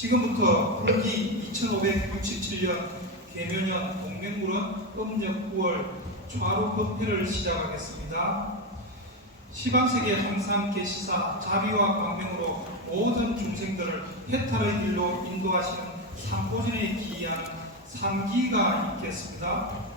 지금부터 불기 2567년 계묘년 동맹물은 음력 9월 좌로법회를 시작하겠습니다. 시방세계 항상 계시사 자비와 광명으로 모든 중생들을 해탈의 길로 인도하시는 삼보전에 기이한 삼기가 있겠습니다.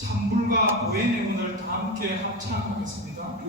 찬불과 보혜의 운을 다 함께 합창하겠습니다.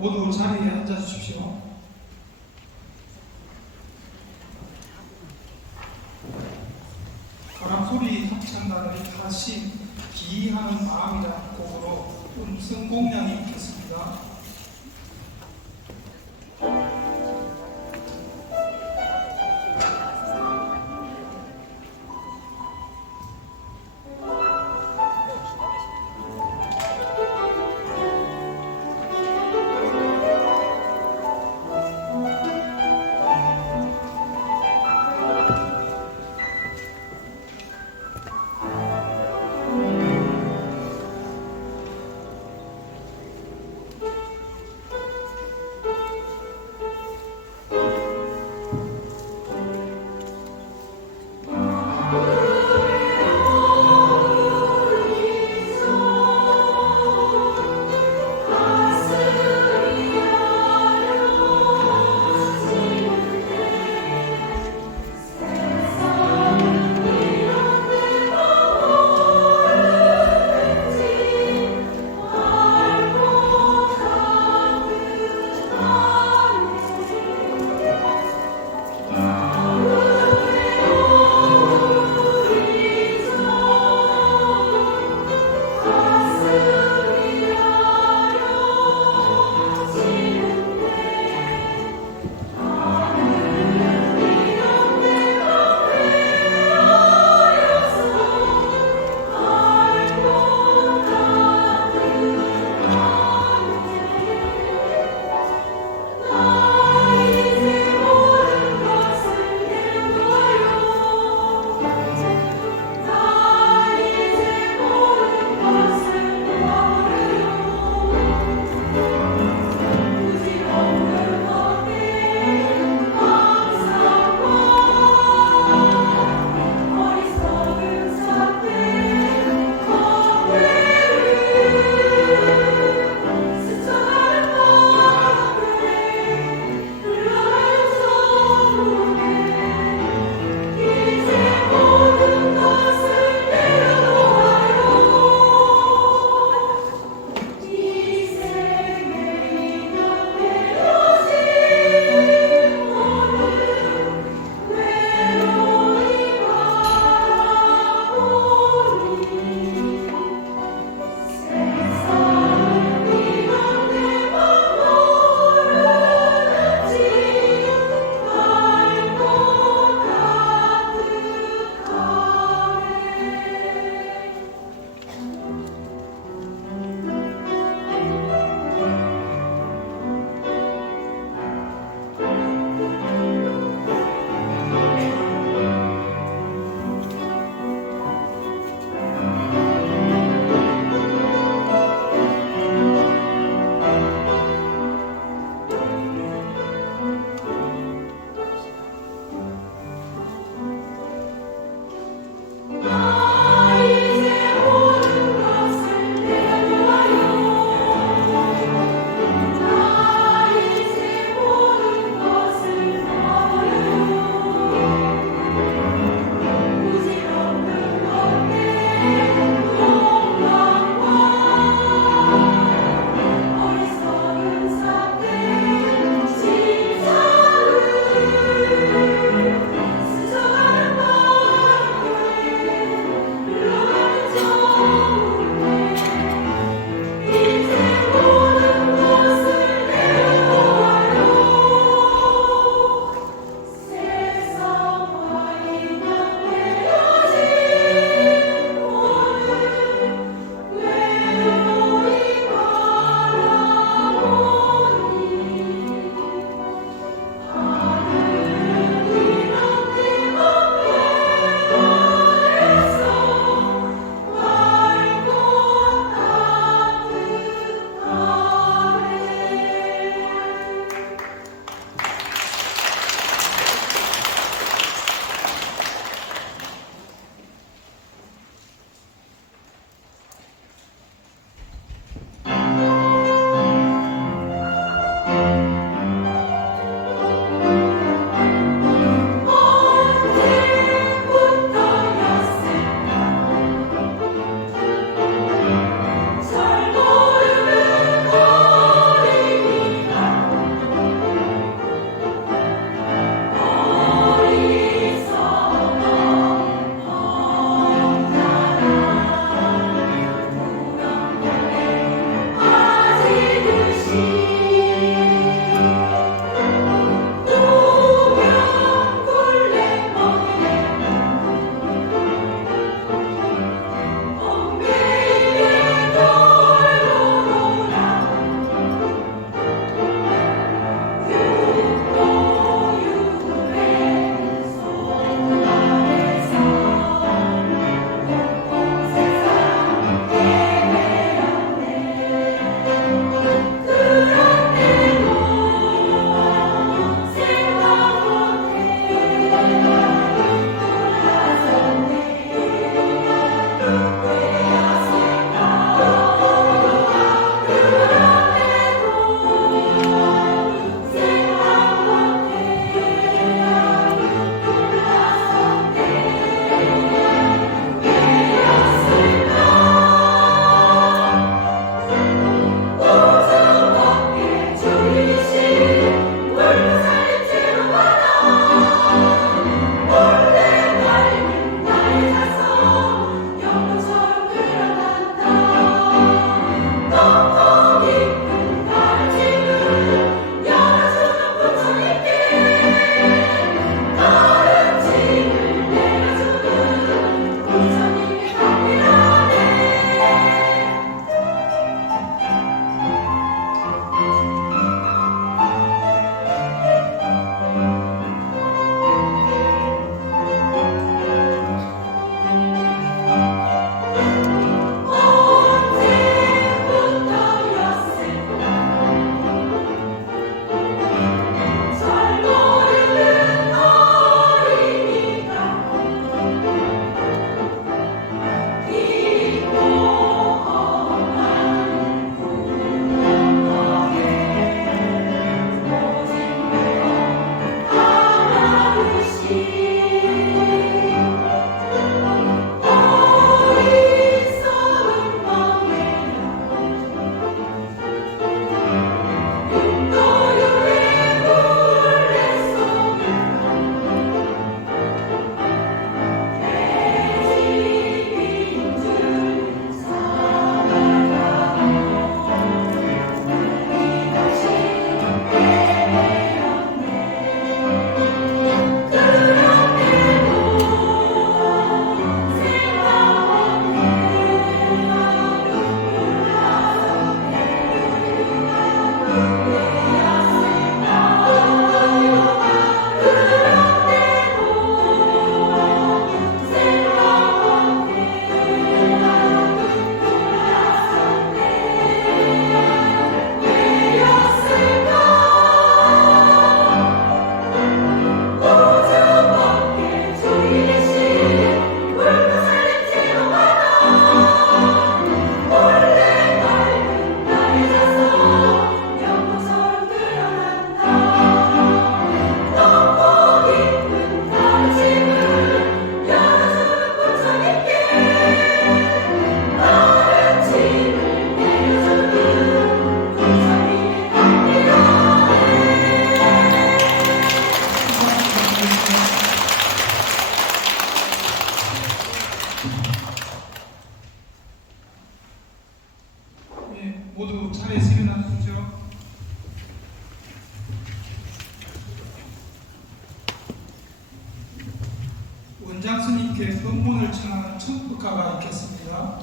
모두 자리에 앉아주십시오. 바람소리 합창단의 다시 기이하는 마음이라는 곡으로 음성 공양이 있겠습니다. 모두 자리에서 일어나 주십시오. 원장 스님께 법문을 청하는 청법가가 있겠습니다.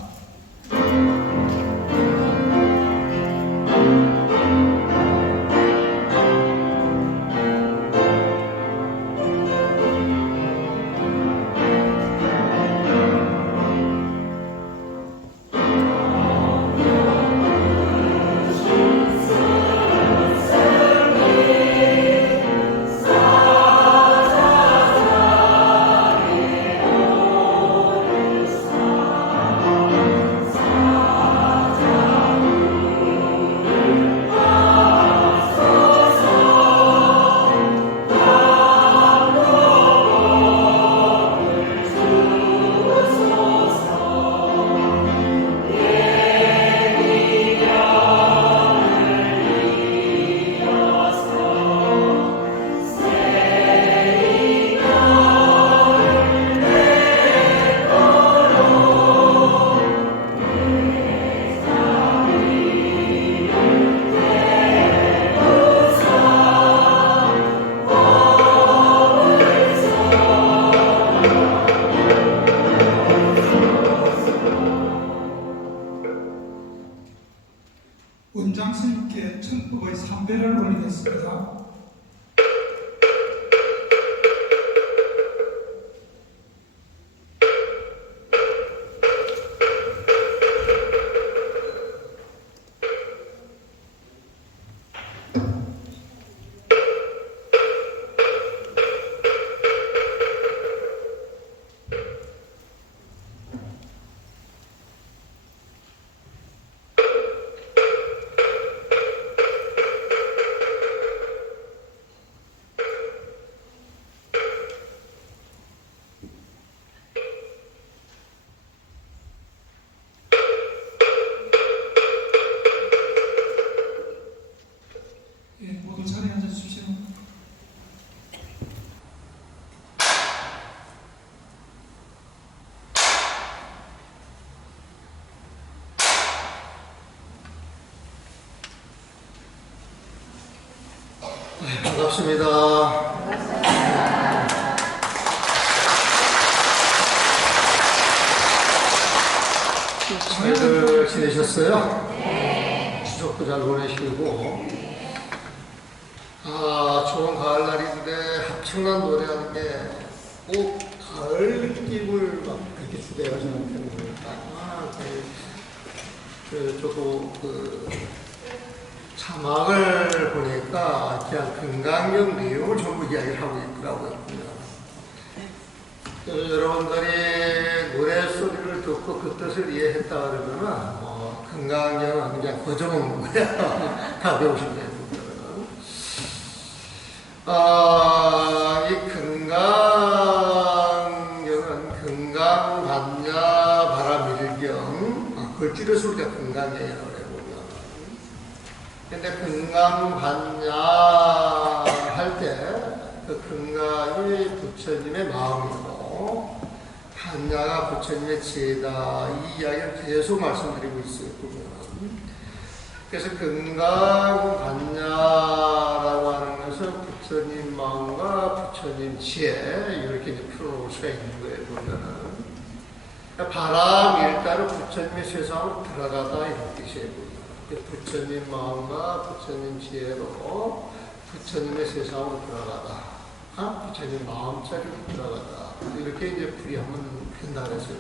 원장 스님께 청법의 삼배를 올리겠습니다. 모두 자리에 앉아주십시오. 반갑습니다. 잘들 지내셨어요? 네. 추석도 잘 보내시고, 좋은 가을날인데 합창단 노래하는 게 꼭 가을 느낌을 막 이렇게 주대가 저는 편입니다. 저도 자막을 보니까 그냥 금강경 내용을 전부 이야기를 하고 있더라고요. 그래서 여러분들이 노래 소리를 듣고 그 뜻을 이해했다 그러면은 금강경은 그냥 거저먹는 거야. 다 배우신 거예요. 이 금강경은 금강반야 바라밀경, 그걸 줄여서 우리가 금강경이라고 해요. 근데 금강반야 할 때 그 금강이 부처님의 마음이고 반야가 부처님의 지혜다, 이 이야기를 계속 말씀드리고 있어요. 그래서 금강반야라고 하는 것은 부처님 마음과 부처님 지혜, 이렇게 이제 풀어놓을 수가 있는 거예요. 보면은 바람 일단은 부처님의 세상으로 들어가다 이런 뜻이에요. 부처님 마음과 부처님 지혜로 부처님의 세상으로 들어가다, 부처님 마음자리로 들어가다, 이렇게 이제 풀이하면 된다 그랬어요.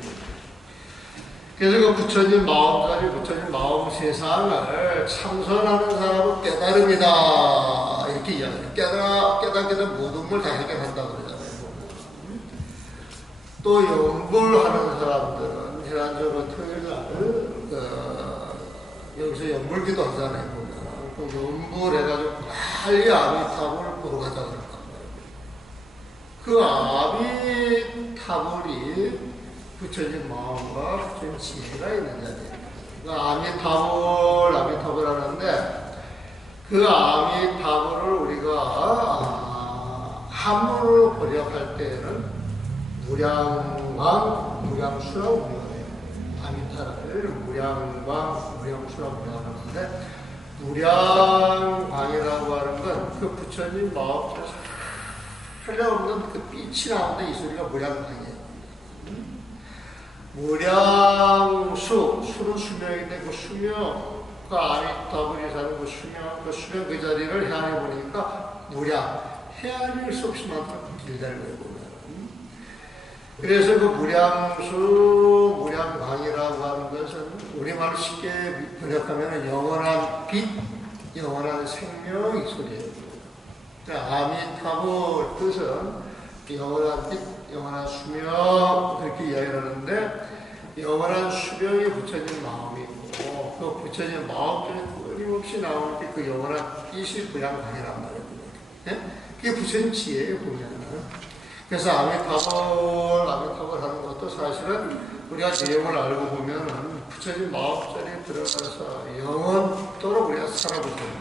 그래서 그 부처님 마음자리, 부처님 마음 세상을 참선하는 사람은 깨달음이다, 이렇게 이야기해요. 깨닫게 되면 모든 걸 다 해결한다 그러잖아요. 또 연불하는 사람들은 지난주로 토요일날 여기서 연불기도 하잖아요. 그 연불해가지고 빨리 아미타불을 보러 가자 그랬단 말이에요. 그 아미타불이 부처님 마음과 부처님 지혜가 있는 자리예요. 그 아미타불 하는데, 그 아미타불을 우리가 한문으로 번역할 때에는 무량광, 무량수라고 불러요. 아미타를 무량광, 무량수라고 하는데, 무량광이라고 하는 건 그 부처님 마음속에서 흘러오는 그 빛이 나오는데 이 소리가 무량광이에요. 무량수, 수는 수명인데 그 수명과 아미타불이 사는 그 수명 그 자리를 헤아려 보니까 무량, 헤아릴 수 없이 많은 길다는 거예요, 보면. 그래서 그 무량수, 무량광이라고 하는 것은 우리말로 쉽게 번역하면 영원한 빛, 영원한 생명 이 소리예요. 아미타불 뜻은 영원한 빛, 영원한 수명 그렇게 이야기를 하는데 영원한 수명이 부처님 마음이고 그 부처님 마음 중에 끊임없이 나오는 게 그 영원한 빛이 무량광이란 말이에요. 네? 그게 부처님 지혜예요, 보면은. 그래서 아미타불 하는 것도 사실은 우리가 내용을 알고 보면은 부처님 마음자리에 들어가서 영원토록 우리가 살아보는 거예요.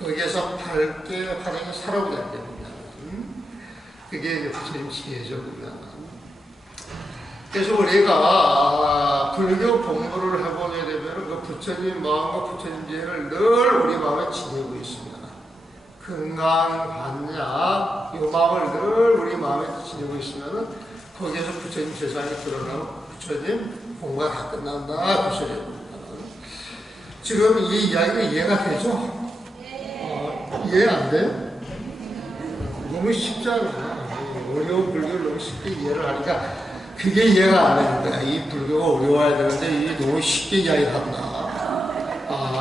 거기에서 밝게 활용해 살아보는 게 그게 이제 부처님 지혜죠, 보면. 그래서 우리가 불교 공부를 해보게 되면 그 부처님 마음과 부처님 지혜를 늘 우리 마음에 지니고 있습니다. 금강반야 이 마음을 늘 우리 마음에 지니고 있으면 거기에서 부처님 세상에 드러나면 부처님 공부가 다 끝난다 그 소리예요. 지금 이 이야기가 이해가 되죠? 이해 안 돼? 너무 쉽잖아. 어려운 불교를 너무 쉽게 이해를 하니까 그게 이해가 안 되는 거야. 이 불교가 어려워야 되는데 이게 너무 쉽게 이야기한다.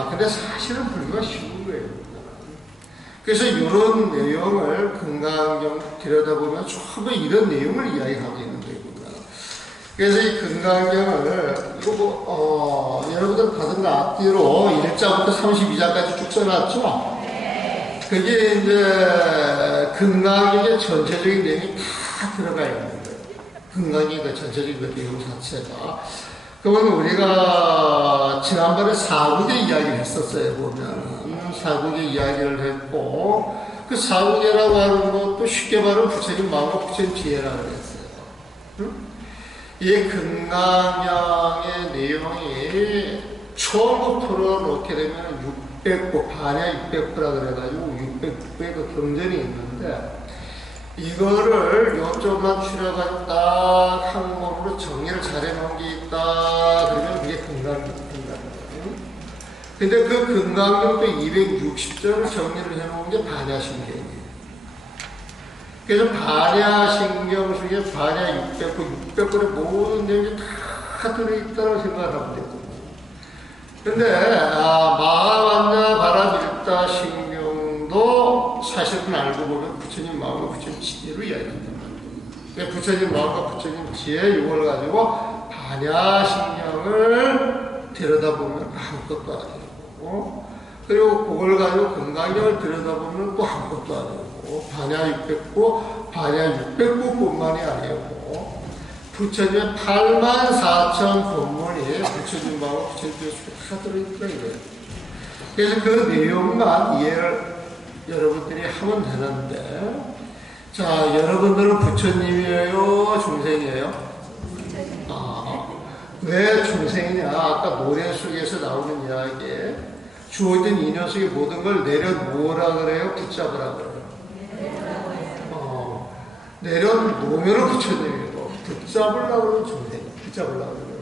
근데 사실은 불교가 쉬운 거예요. 그래서 이런 내용을 금강경 들여다보면 전부 이런 내용을 이야기하고 있는 거예요. 그래서 이 금강경을 이거 여러분들 받은 거 앞뒤로 1자부터 32자까지 쭉 써놨죠? 그게 이제 금강경의 전체적인 내용이 다 들어가 있는 거예요. 금강경의 그 전체적인 그 내용 자체가. 그러면 우리가 지난번에 사국의 이야기를 했었어요, 보면. 사국의 이야기를 했고, 그 사국이라고 하는 것도 쉽게 말하면 부처님 마음과 부처님 지혜라고 했어요. 이 금강경의 내용이 처음부터 놓게 되면 600부, 반야 600부라 그래가지고 600부의 그 경전이 있는데, 이거를 요점만 추려가지고 딱 한국어로 정리를 잘해놓은 게 있다. 그러면 그게 금강경이에요. 근데 그 금강경도 260절을 정리를 해놓은 게 반야신경이에요. 그래서 반야신경 속에 반야 600부, 600부의 모든 내용이 다 들어있다고 생각하면 되거든요. 근데 마하반야 바라밀다 신경도 사실은 알고 보면 부처님 마음과 부처님 지혜로 이야기한단 말이에요. 부처님 마음과 부처님 지혜 이걸 가지고 반야신경을 들여다보면 아무것도 아니고 그리고 그걸 가지고 금강경을 들여다보면 또 아무것도 아니고 반야 600부, 반야 600부뿐만이 아니고 부처님의 84,000 법문이 부처님 마음과 부처님 지혜 속에 다 들어있다 이거예요. 그래서 그 내용만 이해를 여러분들이 하면 되는데, 자, 여러분들은 부처님이에요? 중생이에요? 왜 중생이냐? 아까 노래 속에서 나오는 이야기에 주어진 인연 속에 모든 걸 내려놓으라 그래요? 붙잡으라 그래요? 내려놓으면 부처님이고, 붙잡으려고 그러면 중생이에요. 붙잡으려고 그러면.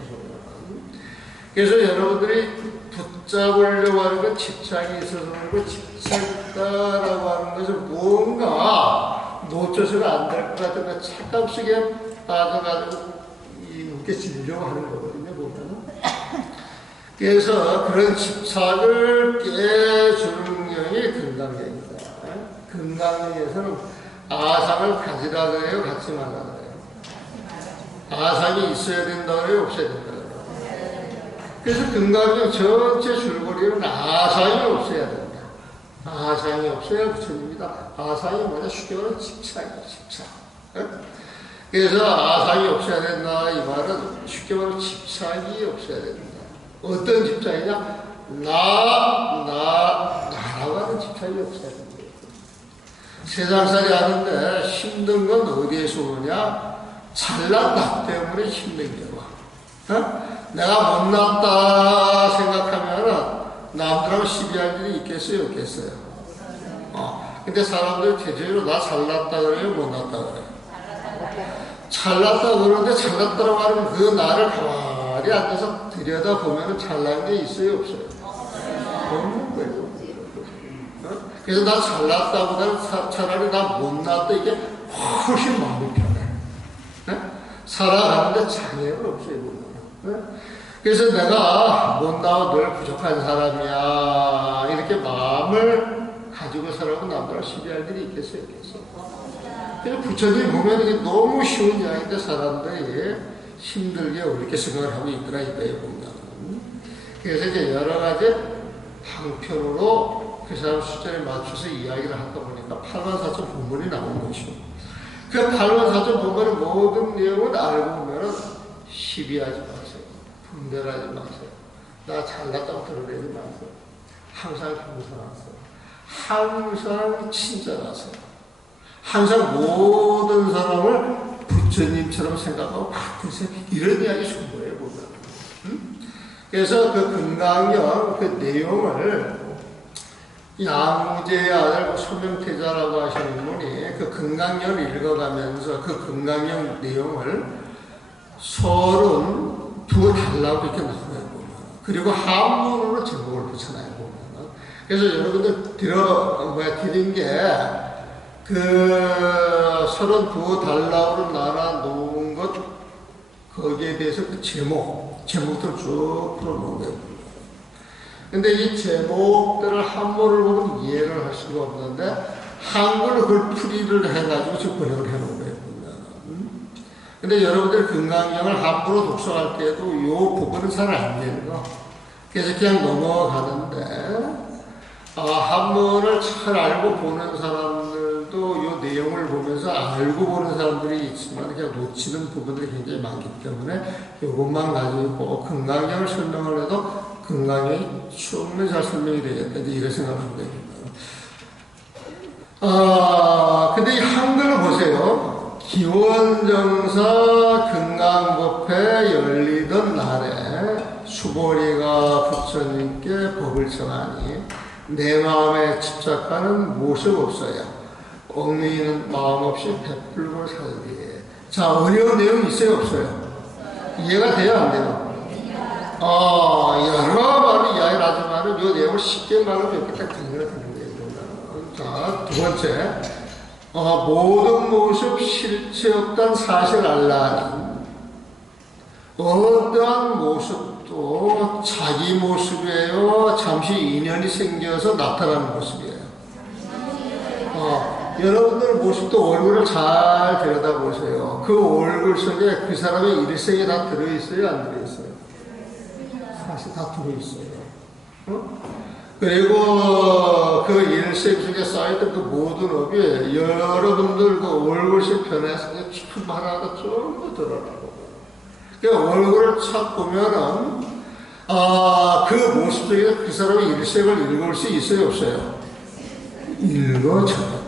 그래서 여러분들이 붙잡으려고 하는 건 집착이 있어서 그러고 집착이 있다라고 하는 것은 뭔가 놓쳐서는 안 될 것 같은 그 착각 속에 빠져가지고 웃겨지려고 하는 거거든요, 보면은. 그래서 그런 집착을 깨주는 경이 금강경입니다. 금강경에서는 아상을 가지라 그래요, 갖지 말라 그래요? 아상이 있어야 된다 그래요, 없어야 된다 그래요? 그래서 금강경 전체 줄거리는 아상이 없어야 된다. 아상이 없어야 부처님이다. 아상이 뭐냐? 쉽게 말하면 집착이에요, 집착. 그래서 아상이 없어야 된다. 이 말은 쉽게 말하면 집착이 없어야 된다. 어떤 집착이냐? 나라고 하는 집착이 없어야 된다. 세상살이 하는데 힘든 건 어디에서 오냐? 잘난 나 때문에 힘든 게 와. 내가 못났다 생각하면은 남들하고 시비할 일이 있겠어요, 없겠어요? 근데 사람들 대체로 나 잘났다 그래요, 못났다 그래요? 잘났다 그러는데 잘났다고 하면 그 나를 가만히 앉아서 들여다보면 잘난 게 있어요, 없어요? 없는 거예요. 그래서 나 잘났다보다는 차라리 나 못났다 이게 훨씬 마음이 편해. 살아가는데 장애는 없어요. 그래서 내가 못나고 늘 부족한 사람이야 이렇게 마음을 가지고 살아가고 남들하고 시비할 일이 있겠어요? 그래서 부처님 보면 이게 너무 쉬운 이야기인데 사람들이 힘들게 어렵게 생각을 하고 있더라 이거에 보면. 그래서 이제 여러 가지 방편으로 그 사람 숫자에 맞춰서 이야기를 하다 보니까 84,000 본문이 나온 것이고 그 84,000 본문의 모든 내용을 알고 보면 시비하지 마세요. 분별하지 마세요. 나 잘났다고 드러내지 마세요. 항상 겸손하세요. 항상 친절하세요. 항상 모든 사람을 부처님처럼 생각하고 그래서 이런 이야기 준 거예요, 보면. 그래서 그 금강경 그 내용을 양무제의 아들 소명태자라고 하시는 분이 그 금강경을 읽어가면서 그 금강경 내용을 32달라고 이렇게 나와요, 보면. 그리고 한문으로 제목을 붙여놔요, 보면. 그래서 여러분들 드린 게 그 32달러로 나눠 놓은 것 거기에 대해서 그 제목들 쭉 풀어놓은 거예요. 근데 이 제목들을 한문을 보면 이해를 할 수가 없는데 한글로 그걸 풀이를 해가지고 지금 번역을 해놓은 거예요. 근데 여러분들 금강경을 한문으로 독서할 때도 이 부분은 잘 안 되는 거. 그래서 그냥 넘어가는데 한문을 잘 알고 보는 사람들도 이 내용을 보면서 알고 보는 사람들이 있지만 그냥 놓치는 부분들이 굉장히 많기 때문에 이것만 가지고 금강경을 설명을 해도 금강경이 충분히 잘 설명이 되겠다 이런 생각을 하게 됩니다. 근데 이 한글을 보세요. 기원정사 금강법회 열리던 날에 수보리가 부처님께 법을 청하니 내 마음에 집착하는 모습 없어야 얽매이는 마음 없이 베풀고 살기에. 자, 어려운 내용 있어요, 없어요? 이해가 돼요, 안 돼요? 여러 말을 이야기를 하지만 이 내용을 쉽게 말하면 이렇게 딱 정리가 되는 거예요. 자, 두 번째. 모든 모습 실체 없단 사실 알라니 어떠한 모습도 자기 모습이에요. 잠시 인연이 생겨서 나타나는 모습이에요. 여러분들 모습도 얼굴을 잘 들여다보세요. 그 얼굴 속에 그 사람의 일생이 다 들어있어요? 안 들어있어요? 사실 다 들어있어요. 그리고 그 일생 속에 쌓였던 그 모든 업이 여러분들 그 얼굴씩 변해서 깊은 하나가 전부 드러나고 그 얼굴을 착 보면은 그 모습 속에 그 사람의 일생을 읽을 수 있어요, 없어요? 읽어져요.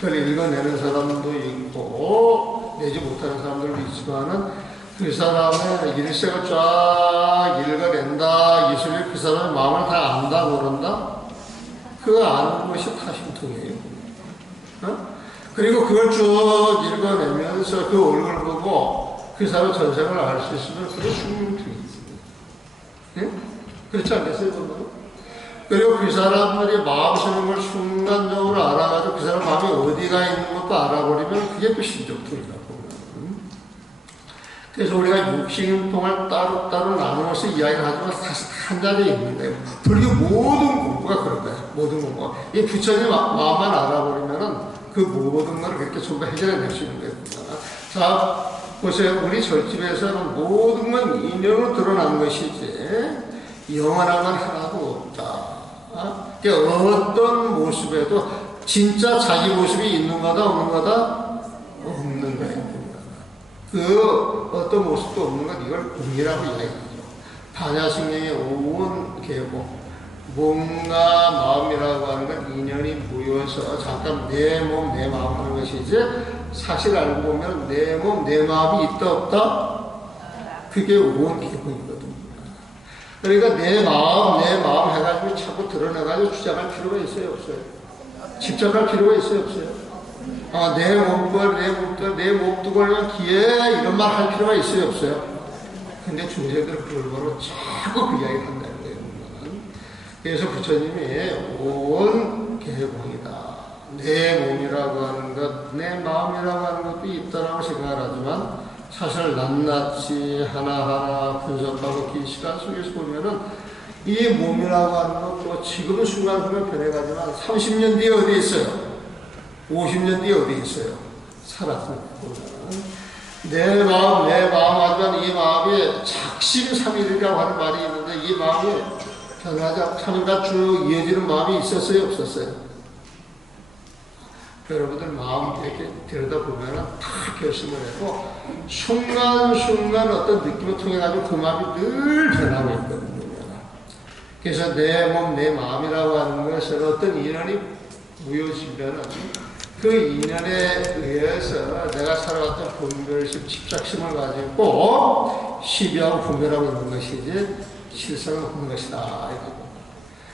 그걸 읽어내는 사람도 있고 내지 못하는 사람들도 있지만은 그 사람의 일생을 쫙 읽어낸다. 이 속에 그 사람의 마음을 다 안다, 모른다? 그거 아는 것이 타심통이에요. 그리고 그걸 쭉 읽어내면서 그 얼굴을 보고 그 사람의 전생을 알 수 있으면 그게 숙명통이지. 그렇지 않겠어요, 그러면? 그리고 그 사람들이 마음 쓰는 걸 순간적으로 알아가지고 그 사람 마음이 어디가 있는 것도 알아버리면 그게 또 신적통이라고. 그래서 우리가 육신통을 따로따로 나누어서 이야기를 하지만 사실 한 자리에 있는 거예요. 불교 모든 공부가 그런 거예요. 모든 공부가. 이 부처님 마음만 알아버리면은 그 모든 걸 그렇게 전부 해결해낼 수 있는 거예요. 자, 보세요. 우리 절집에서는 모든 건 인연으로 드러난 것이지 영원한 건 하나도 없다. 그러니까 어떤 모습에도 진짜 자기 모습이 있는 거다 없는 거다? 없는 거예요. 그 어떤 모습도 없는 건 이걸 공이라고 이야기하죠. 반야승경의 오원 계보 몸과 마음이라고 하는 건 인연이 모여서 잠깐 내 몸, 내 마음 하는 것이지 사실 알고 보면 내 몸, 내 마음이 있다 없다? 그게 온 개공이거든요. 그러니까 내 마음 해가지고 자꾸 드러내가지고 주장할 필요가 있어요, 없어요? 집착할 필요가 있어요, 없어요? 내 몸뚱아리가 기에 이런 말 할 필요가 있어요, 없어요? 근데 중생들은 그걸 보러 자꾸 그 이야기를 한다는 거예요. 그래서 부처님이 온 개공이다. 내 몸이라고 하는 것, 내 마음이라고 하는 것도 있다라고 생각을 하지만 사실 낱낱이 하나하나 분석하고 긴 시간 속에서 보면은 이 몸이라고 하는 것도 지금은 순간순간 변해가지만 30년 뒤에 어디 있어요? 50년 뒤에 어디 있어요? 살았습니다. 내 마음 하지만 이 마음이 작심삼일이라고 하는 말이 있는데 이 마음이 변하지 않고 3일간 쭉 이어지는 마음이 있었어요? 없었어요? 여러분들 마음 이렇게 들여다보면 다 결심을 해도 순간순간 어떤 느낌을 통해가지고 그 마음이 늘 변하고 있거든요. 그래서 내 몸, 내 마음이라고 하는 것은 어떤 인연이 무효지면은 그 인연에 의해서 내가 살아왔던 분별심, 집착심을 가지고 시비하고 분별하고 있는 것이지 실상은 없는 것이다.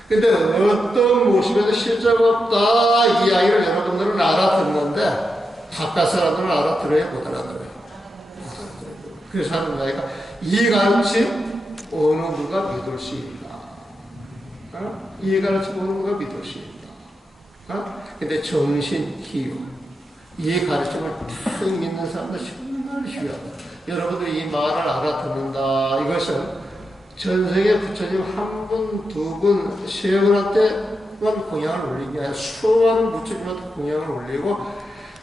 근데 어떤 모습에도 실자가 없다 이 이야기를 여러분들은 알아듣는데 바깥 사람들은 알아들어야 못 알아들어요. 그래서 하는 이야기가 이 가르침 어느 누가 믿을 수 있나? 이 가르침 어느 누가 믿을 수 있나? 근데 정신, 기유 이 가르침을 탁 믿는 사람들 정말 쉬워요. 여러분들이 이 말을 알아듣는다 이것은 전생에 부처님 한 분, 두 분, 세 분한테만 공양을 올린 게 아니라 수많은 부처님한테 공양을 올리고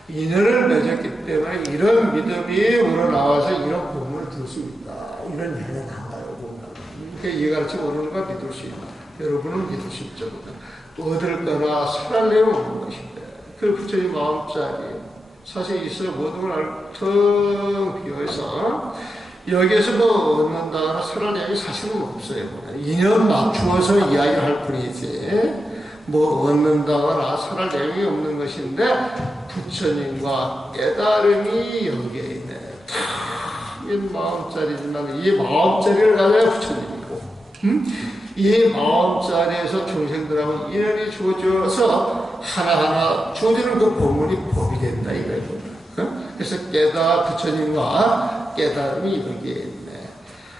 인연을 맺었기 때문에 이런 믿음이 우러나와서 이런 본문을 들 수 있다. 이런 일이 나와요. 그러니까 이 가르침 어른과 믿을 수 있다. 여러분은 믿을 수 있죠. 얻을 거나 살할 내용 없는 것인데 그 부처님 마음짜리 사실 있어요. 모든 걸 텅 비어있어. 여기에서 뭐 얻는다거나 살할 내용이 사실은 없어요. 인연 맞추어서 이야기를 할 뿐이지 뭐 얻는다거나 살할 내용이 없는 것인데 부처님과 깨달음이 여기에 있네. 이 마음짜리지만 이 마음짜리를 가져야 부처님이고 이 마음짜리에서 중생들하고 인연이 주어져서 하나하나 주어지는 그 본문이 법이 된다 이거예요. 그래서 부처님과 깨달음이 여기에 있네.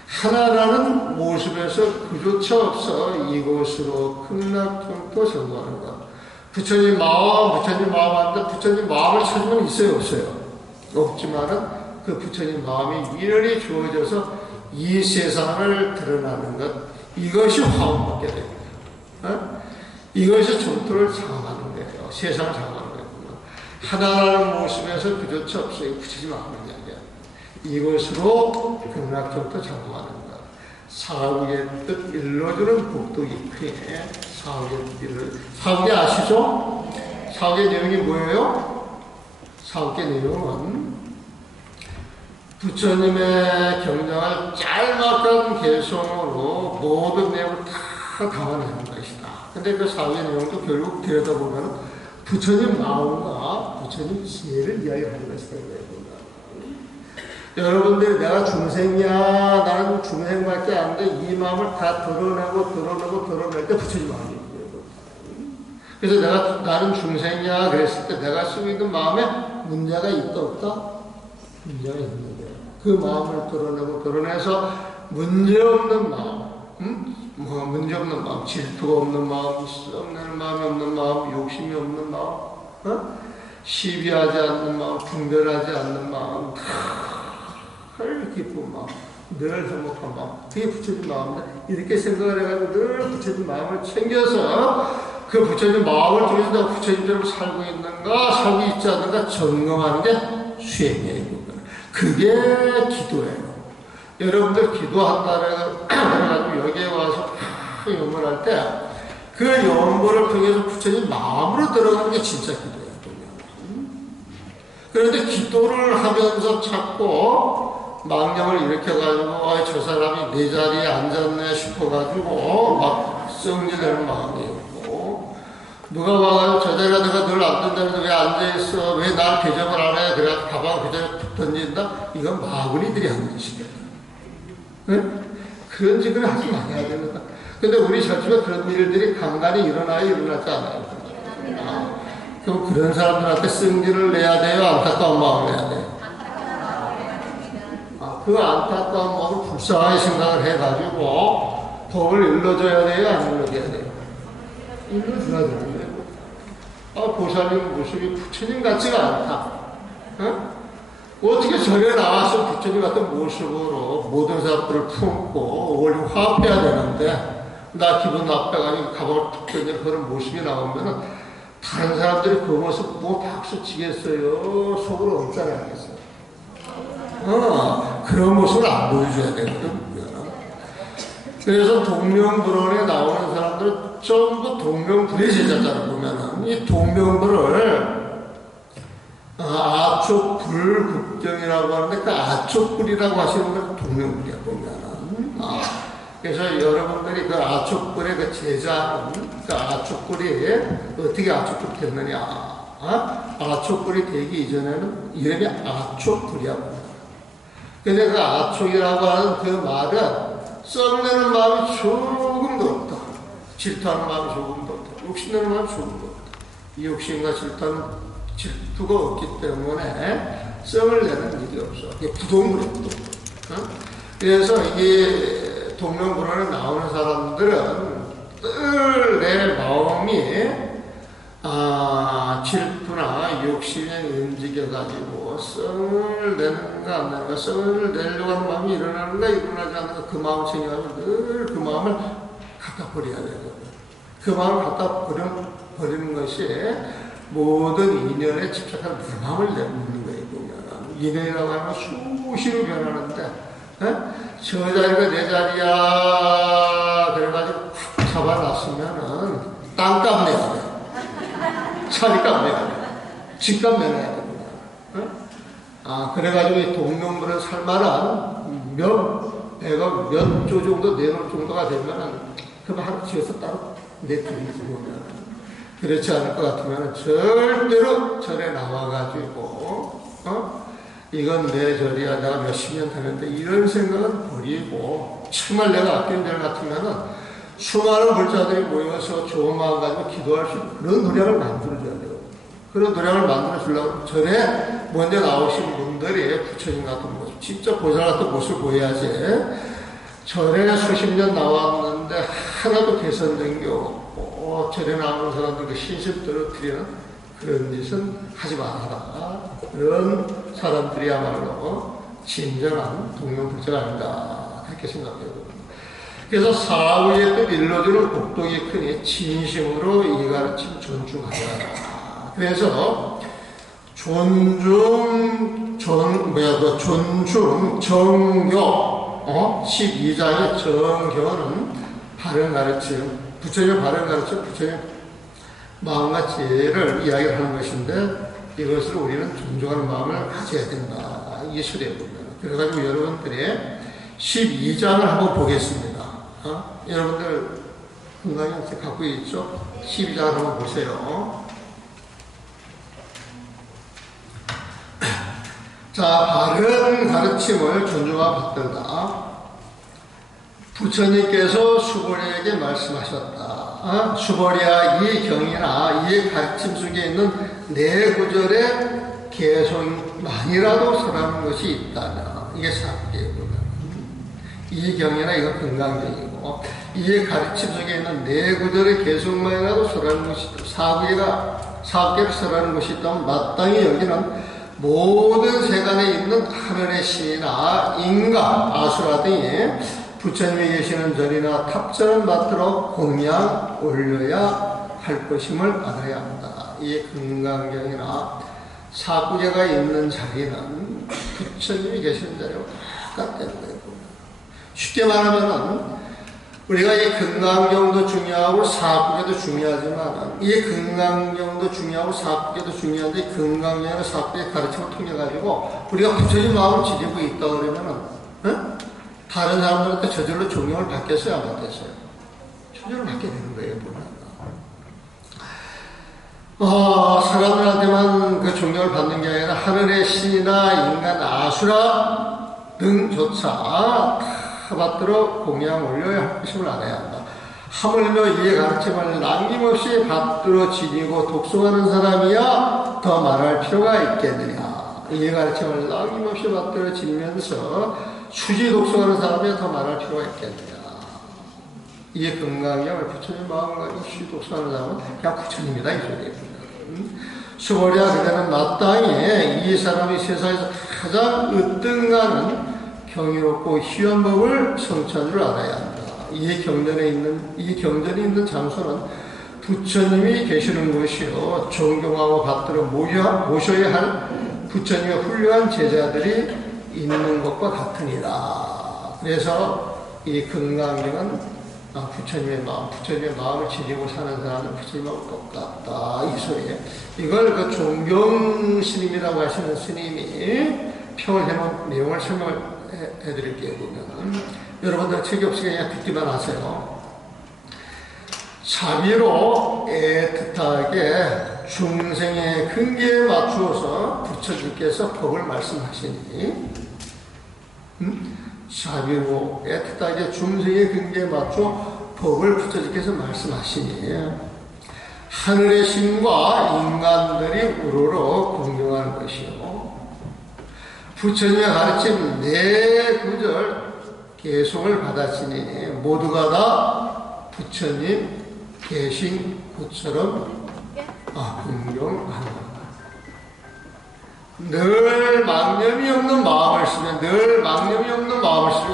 하나라는 모습에서 그조차 없어 이곳으로 극락경도 전거하는 것. 부처님 마음한데 부처님 마음을 찾으면 있어요 없어요? 없지만은 그 부처님 마음이 인연이 주어져서 이 세상을 드러나는 것 이것이 화엄받게 됩니다. 이것이 전토를 장하는 거예요. 세상을 장하는 거예요. 하나라는 모습에서 그조차 없어요. 부처님 마음을 이야기해요. 이것으로 극락경도 작동하는 것. 사국의 뜻 일러주는 복도 깊이 사국의 뜻 일러. 사국의 아시죠? 사국의 내용이 뭐예요? 사국의 내용은 부처님의 경전을 짤막한 개성으로 모든 내용을 다 담아내는 것이다. 근데 그 사국의 내용도 결국 들여다보면 부처님 마음과 부처님 지혜를 이야기하는 것이다. 여러분들이 내가 중생이야, 나는 중생밖에 안 돼, 이 마음을 다 드러낼 때 부처님 마음이 있고요. 그래서 나는 중생이야 그랬을 때 내가 쓰고 있는 마음에 문제가 있다 없다? 문제가 있는 거예요. 그 마음을 드러내서 문제없는 마음, 문제없는 마음, 질투가 없는 마음, 썩내는 마음이 없는 마음, 욕심이 없는 마음, 시비하지 않는 마음, 분별하지 않는 마음, 늘 기쁜 마음, 늘 행복한 마음, 그게 부처님 마음인데 이렇게 생각을 해가지고 늘 부처님 마음을 챙겨서 그 부처님 마음을 통해서 내가 부처님처럼 살고 있는가, 살고 있지 않는가 점검하는 게 수행이에요. 그게 기도예요. 여러분들 기도한다고 해가지고 여기에 와서 연문할 때 그 연문을 통해서 부처님 마음으로 들어가는 게 진짜 기도예요. 그런데 기도를 하면서 자꾸 망념을 일으켜가지고 저 사람이 내 자리에 앉았네 싶어가지고 막 성질내는 마음이 있고 누가 와가지고 저 자리에 내가 늘 앉는다는데 왜 앉아있어? 왜 날 대접을 안 해? 그래가지고 가방 그대로 던진다? 이건 마구니들이 하는 짓이에요. 응? 그런 짓을 하지 말아야 됩니다. 근데 우리 자주가 그런 일들이 간간히 일어나지 않아요. 그럼 그런 사람들한테 승질을 내야 돼요? 안타까운 마음을 내야 돼요? 그 안타까운 마음을 불쌍하게 생각을 해가지고 법을 일러줘야 돼요? 안 일러줘야 돼요? 일러줘야 되는데. 보살님 모습이 부처님 같지가 않다. 어떻게 절에 나와서 부처님 같은 모습으로 모든 사람들을 품고 어울리고 화합해야 되는데, 나 기분 나빠가지고 가방을 툭 던져 그런 모습이 나오면은 다른 사람들이 그 모습 보고 박수 치겠어요? 속으로 엄살하겠어요? 그런 모습을 안 보여줘야 되거든. 그래서 동명불원에 나오는 사람들은 전부 동명불의제자잖아. 보면은 이 동명불을 아촉불급경이라고 하는데 그 아촉불이라고 하시는 건 동명불이야. 보면은 그래서 여러분들이 그 아촉불의 그 제자는 그 아촉불이 어떻게 아촉불이 됐느냐? 아촉불이 되기 이전에는 이름이 아촉불이야. 근데 그 아촉이라고 하는 그 말은 썩내는 마음이 조금도 없다. 질투하는 마음이 조금도 없다. 욕심내는 마음이 조금도 없다. 이 욕심과 질투가 없기 때문에 썩을 내는 일이 없어. 이게 부동물이 없어. 그래서 이게 동명불원에 나오는 사람들은 늘 내 마음이 질투나 욕심에 움직여가지고 성을 내는가 안 내는가, 성을 내려고 하는 마음이 일어나는가 일어나지 않는가, 그 마음 생각하면 늘 그 마음을 갖다 버려야 되거든요. 그 마음을 갖다 버리는 것이 모든 인연에 집착한 그 마음을 내놓는 거예요. 보면 인연이라고 하면 수시로 변하는데, 저 자리가 내 자리야 그래가지고 확 잡아놨으면은 땅값 내야 돼. 차리값 내야 돼. 집값 내야 돼. 그래가지고 이 동명불에 살만한 배가 몇 조 정도 내놓을 정도가 되면은 그럼 하루 지어서 따로 내드리지 보면. 그렇지 않을 것 같으면 절대로 절에 나와가지고 이건 내 절이야, 내가 몇십 년 다녔는데 이런 생각은 버리고, 정말 내가 아끼는 절 같으면은 수많은 불자들이 모여서 좋은 마음 가지고 기도할 수 있는 그런 노력을 만들어줘야 돼요. 그런 노력을 만들어주려고 절에 먼저 나오신 분들이 부처님 같은 모습, 진짜 보살 같은 모습을 보여야지. 절에 수십 년 나왔는데 하나도 개선된 게 없고, 절에 나오는 사람들 그 신심 떨어뜨리는 그런 짓은 하지 말아라. 그런 사람들이야말로 진정한 동명불자가 아닌가 그렇게 생각해요. 그래서 사후에 또 일러주는 복덕이 크니 진심으로 이 가르침 존중하라. 그래서 존중 정교 12장의 정교는 바른 가르침, 부처님의 바른 가르침, 부처님의 마음과 지혜를 이야기하는 것인데, 이것을 우리는 존중하는 마음을 가져야 된다. 이게 수례에 보면. 그래가지고 여러분들이 12장을 한번 보겠습니다. 여러분들 건강히 갖고 있죠? 12장을 한번 보세요. 자, 바른 가르침을 존중하고 받들다. 부처님께서 수보리에게 말씀하셨다. 수보리야, 이 경이나 이 가르침 속에 있는 네 구절의 개성만이라도 설하는 것이 있다면, 이게 사구계구나. 이 경이나 이건 금강경이고, 이 가르침 속에 있는 네 구절의 개성만이라도 설하는 것이 있다. 사구계를 설하는 것이 있다면 마땅히 여기는 모든 세간에 있는 하늘의 신이나 인간, 아수라 등이 부처님이 계시는 절이나 탑전을 맡도록 공양 올려야 할 것임을 알아야 한다. 이 금강경이나 사구제가 있는 자리는 부처님이 계시는 자리와 똑같다는 거예요. 쉽게 말하면은 우리가 이 금강경도 중요하고 사구제도 중요하지만, 이 금강경도 중요하고 사구제도 중요한데, 이 금강경이나 사구제의 가르침을 통해 가지고 우리가 부처님 마음을 지니고 있다 그러면은 다른 사람들한테 저절로 존경을 받겠어요, 안 받겠어요? 존경을 받게 되는 거예요, 보면. 사람들한테만 그 존경을 받는 게 아니라 하늘의 신이나 인간, 아수라 등조차 다 다 받들어 공양 올려야 할 것임을 알아야 한다. 하물며 이의 가르침을 남김없이 받들어 지니고 독송하는 사람이야 더 말할 필요가 있겠느냐. 이의 가르침을 남김없이 받들어 지면서 수지 독송하는 사람이야 더 말할 필요가 있겠느냐. 이의 건강형을 부처님 마음과 수지 독송하는 사람은 그냥 부처님이다 이 소리예요. 수보랴 그대는 마땅히 이 사람이 세상에서 가장 으뜸가는 경이롭고 희한 법을 성취한 줄 알아야 한다. 이 경전이 있는 장소는 부처님이 계시는 곳이요 존경하고 받들어 모셔야 할 부처님의 훌륭한 제자들이 있는 것과 같으니라. 그래서 이 건강경은 부처님의 마음을 지니고 사는 사람은 부처님하고 똑같다 이 소리예요. 이걸 그 종경스님이라고 하시는 스님이 평을 해놓은 내용을 설명을 해드릴게요. 보면 여러분들 책이 없으니까 그냥 듣기만 하세요. 자비로 애틋하게 중생의 근기에 맞추어서 부처님께서 법을 말씀하시니 자비로 애틋하게 중생의 근기에 맞춰 법을 부처님께서 말씀하시니 하늘의 신과 인간들이 우러러 공경하는 것이요 부처님의 가르침 네 구절 계송을 받았으니 모두가 다 부처님 계신 곳처럼 공경하는 늘 망념이 없는 마음을 쓰면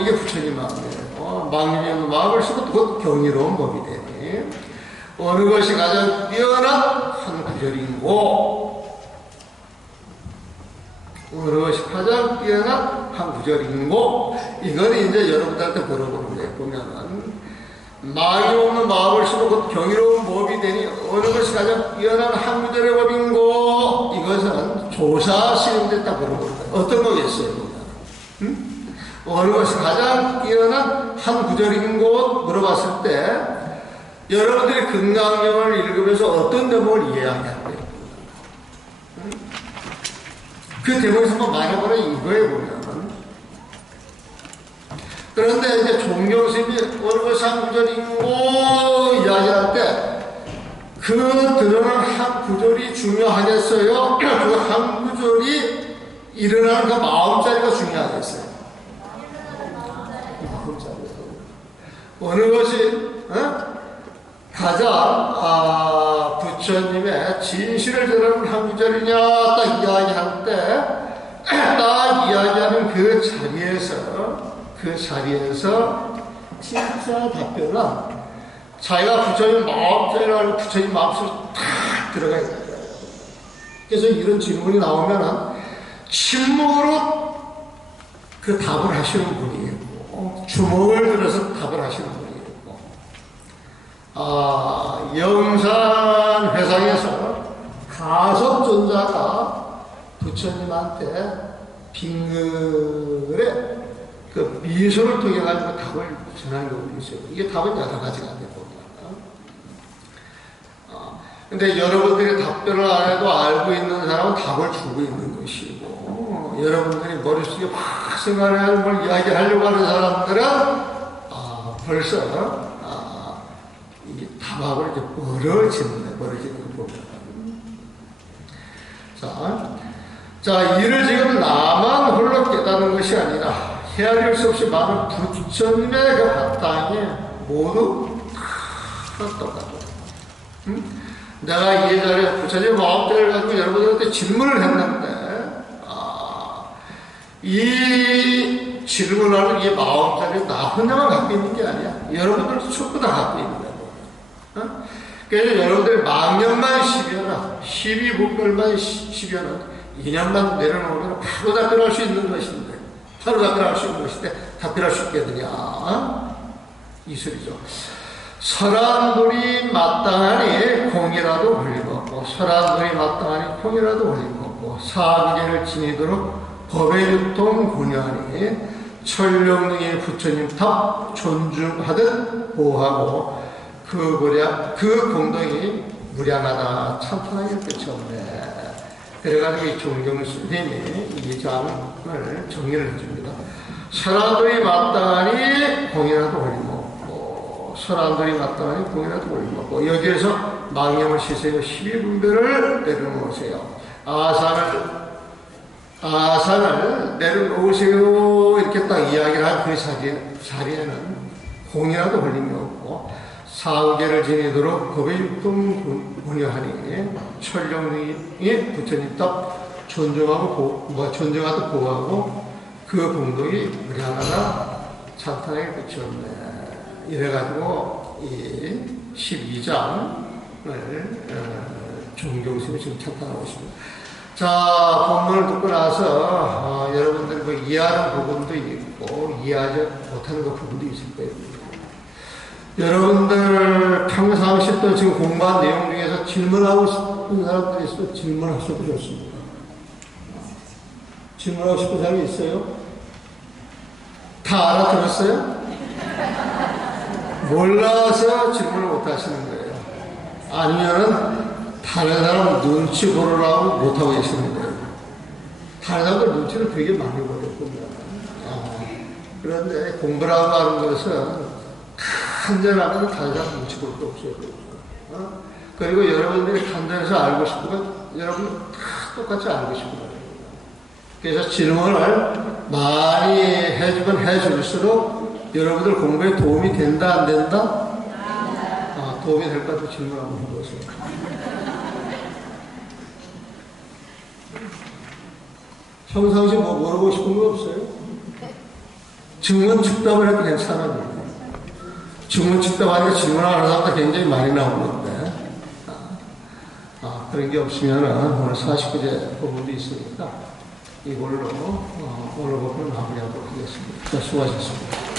이게 부처님 마음이에요. 망념이 없는 마음을 쓰면 곧 경이로운 법이 되니 어느 것이 가장 뛰어난 한 구절인고 어느 것이 가장 뛰어난 한 구절인고 이건 이제 여러분들한테 물어보는 거예요. 보면은 망이 없는 마음을 쓰고 곧 경이로운 법이 되니 어느 것이 가장 뛰어난 한 구절의 법인고 이것은 조사 시험됐다 물어보는 거예요. 어떤 거겠어요? 어느 것이 가장 뛰어난 한 구절인고 물어봤을 때 여러분들이 금강경을 읽으면서 어떤 대목을 이해하냐 그 대목에서 한번 말해보는 이거에 보면 그런데 이제 종경스님이 어느 것이 한 구절인고 이야기할 때 그 드러난 한 구절이 중요하겠어요? 그 한 구절이 일어나는 그 마음자리가 중요하겠어요? 어느 것이 가장 부처님의 진실을 드러내는 한 구절이냐 딱 이야기할 때 딱 이야기하는 그 자리에서 진짜 답변은 자기가 부처님 마음자리라고 부처님 마음속에 탁 들어가 있는 거예요. 그래서 이런 질문이 나오면은 침묵으로 그 답을 하시는 분이 있고 주먹을 들어서 답을 하시는 분이 있고 영산 회상에서 가섭존자가 부처님한테 빙글에 그 미소를 통해 가지고 답을 전하는 경우도 있어요. 이게 답은 여러 가지가 됩니다. 근데 여러분들이 답변을 안 해도 알고 있는 사람은 답을 주고 있는 것이고 여러분들이 머릿속에 막 생각하는 걸 이야기하려고 하는 사람들은 벌써 이게 답하고 이렇게 멀어지는 겁니다. 자, 이를 지금 나만 홀로 깨닫는 것이 아니라 헤아릴 수 없이 많은 부처님의 그 바탕에 모두 다 똑같아요. 내가 이 자리에 부처님 마음대로 가지고 여러분들한테 질문을 했는데 이 질문하는 이 마음자리 나 혼자만 갖고 있는 게 아니야. 여러분들도 전부 다 갖고 있는 거야. 그래서 여러분들이 망년만 10여나 12분별만 10여나 2년만 내려놓으면 바로 답변할 수 있는 것인데 답변할 수 있겠느냐 이 소리죠. 설한물이 마땅하니 공이라도 홀림없고 설한물이 마땅하니 공이라도 홀림없고 사비계를 지니도록 법의 유통 고려하니 천령능의 부처님 탑 존중하듯 보호하고 그 공덕이 무량하다 참선하기 끝이 없네. 그래가지고 이 종경스님이 이 장을 정리를 해줍니다. 사람들이 마땅하니 공이라도 올림없고 사람들이 마땅하니 공이라도 올림없고 여기에서 망령을 씻으여 12분배를 내려놓으세요. 아산을 내려놓으세요 이렇게 딱 이야기를 한 그 자리에는 공이라도 흘림이 없고 상계를 지니도록 법의 육동 분여하니 천령이 부처님 딱 존중하고 보호하고 그 공덕이 우리 하나가 찬탄하게 그쳤네. 이래가지고 이 12장을 종경스럽게 지금 찬탄하고 있습니다. 자, 본문을 듣고 나서 여러분들 뭐 이해하는 부분도 있고 이해하지 못하는 그 부분도 있을 거예요. 여러분들 평상시 또 지금 공부한 내용 중에서 질문하고 싶은 사람들이 있으면 질문하셔도 좋습니다. 질문하고 싶은 사람이 있어요? 다 알아들었어요? 몰라서 질문을 못 하시는 거예요. 아니면은 다른 사람 눈치 보느라고 못하고 계시는 거예요. 다른 사람들 눈치를 되게 많이 보였군요. 그런데 공부라고 하는 것은 간절하면 다른 사람 눈치 볼 거 없어요. 그리고 여러분들이 간절해서 알고 싶으면 여러분 다 똑같이 알고 싶은 그래서 질문을 많이 해주면 해줄수록 여러분들 공부에 도움이 된다, 안 된다? 도움이 될 것 같아서 질문 한번 해보세요. 평상시 뭐 물어보고 싶은 거 없어요? 증문 즉답을 해도 괜찮아요. 증문 즉답하니까 질문하는 사람도 굉장히 많이 나오는데, 그런 게 없으면 오늘 49제 부분도 있으니까 이걸로 오늘 부분을 마무리하도록 하겠습니다. 수고하셨습니다.